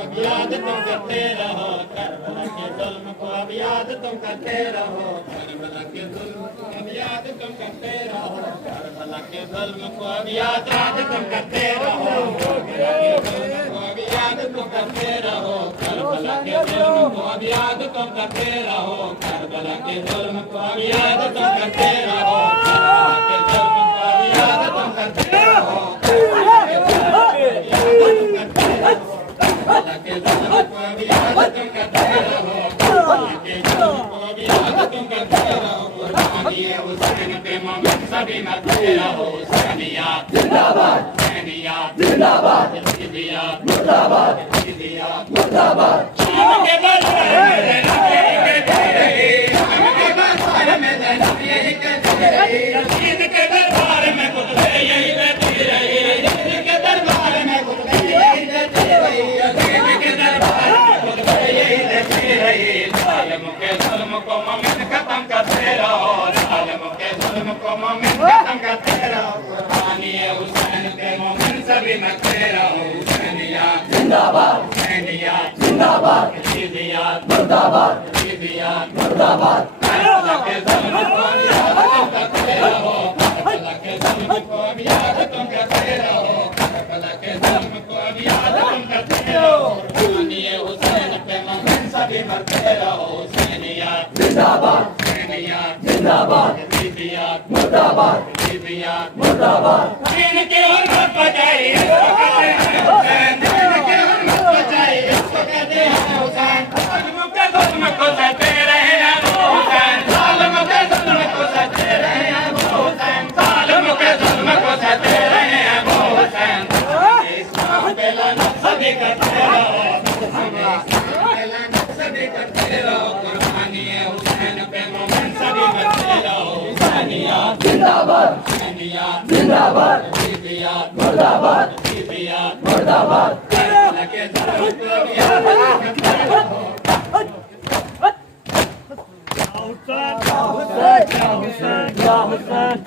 अब याद तुम करते रहो, करबला के जुल्म को अब याद तुम करते रहो, करबला के जुल्म को अब याद तुम करते रहो, करबला के जुल्म को अब याद तुम करते रहो, अब याद तुम करते रहो, करबला के जुल्म को अब याद तुम करते रहो, करबला के जुल्म को अब याद तुम करते रहो, करबला के जुल्म को अब याद तुम करते रहो, के जुल्म को अब याद तुम करते रहो, के जुल्म को अब याद तुम करते रहो, कुर्बानी हुसैन पे मोमिन सभी मरते रहो, हुसैनिया जिंदाबाद, हुसैनिया जिंदाबाद, यजीदिया मुर्दाबाद, यजीदिया मुर्दाबाद। शाम के दरबार में रहते रहे, शाम के दरबार में रहते रहे, यजीद के दरबार में कुतबे यही रहते रहे, यजीद के दरबार में कुतबे यही रहते रहे, यजीद के दरबार में कुतबे यही रहते रहे। जालिम के जुल्म को मोमिन खत्म करते रहो, जालिम के जुल्म को मोमिन खत्म करते रहो, कुर्बानी हुसैन पे मोमिन सभी मरते रहो, हुसैनिया जिंदाबाद, हुसैनिया जिंदाबाद, यजीदिया मुर्दाबाद, यजीदिया मुर्दाबाद। करबला के जुल्म को अब याद तुम करते रहो, करबला के जुल्म को अब याद तुम करते रहो, करबला के जुल्म को अब याद तुम करते रहो, कुर्बानी हुसैन पे मोमिन सभी मरते रहो, हुसैनिया जिंदाबाद, हुसैनिया जिंदाबाद, यजीदिया मुर्दाबाद, यजीदिया मुर्दाबाद। दीन की हुर्मत बचाई इसको कहते हैं हुसैन, दीन की हुर्मत बचाई इसको कहते हैं हुसैन, जालिम के जुल्म को सहते रहे हैं वो हुसैन, जालिम के जुल्म को सहते रहे हैं वो हुसैन, जालिम के जुल्म को सहते रहे हैं वो हुसैन। इस्लाम पे लानत सभी करते रहो, इस्लाम पे लानत सभी करते रहो, कुर्बानी हुसैन पे मोमिन सभी मरते रहो, हुसैनिया जिंदाबाद, हुसैनिया जिंदाबाद, यजीदिया मुर्दाबाद, यजीदिया मुर्दाबाद। करबला के जुल्म को अब याद तुम करते रहो, हुसैन।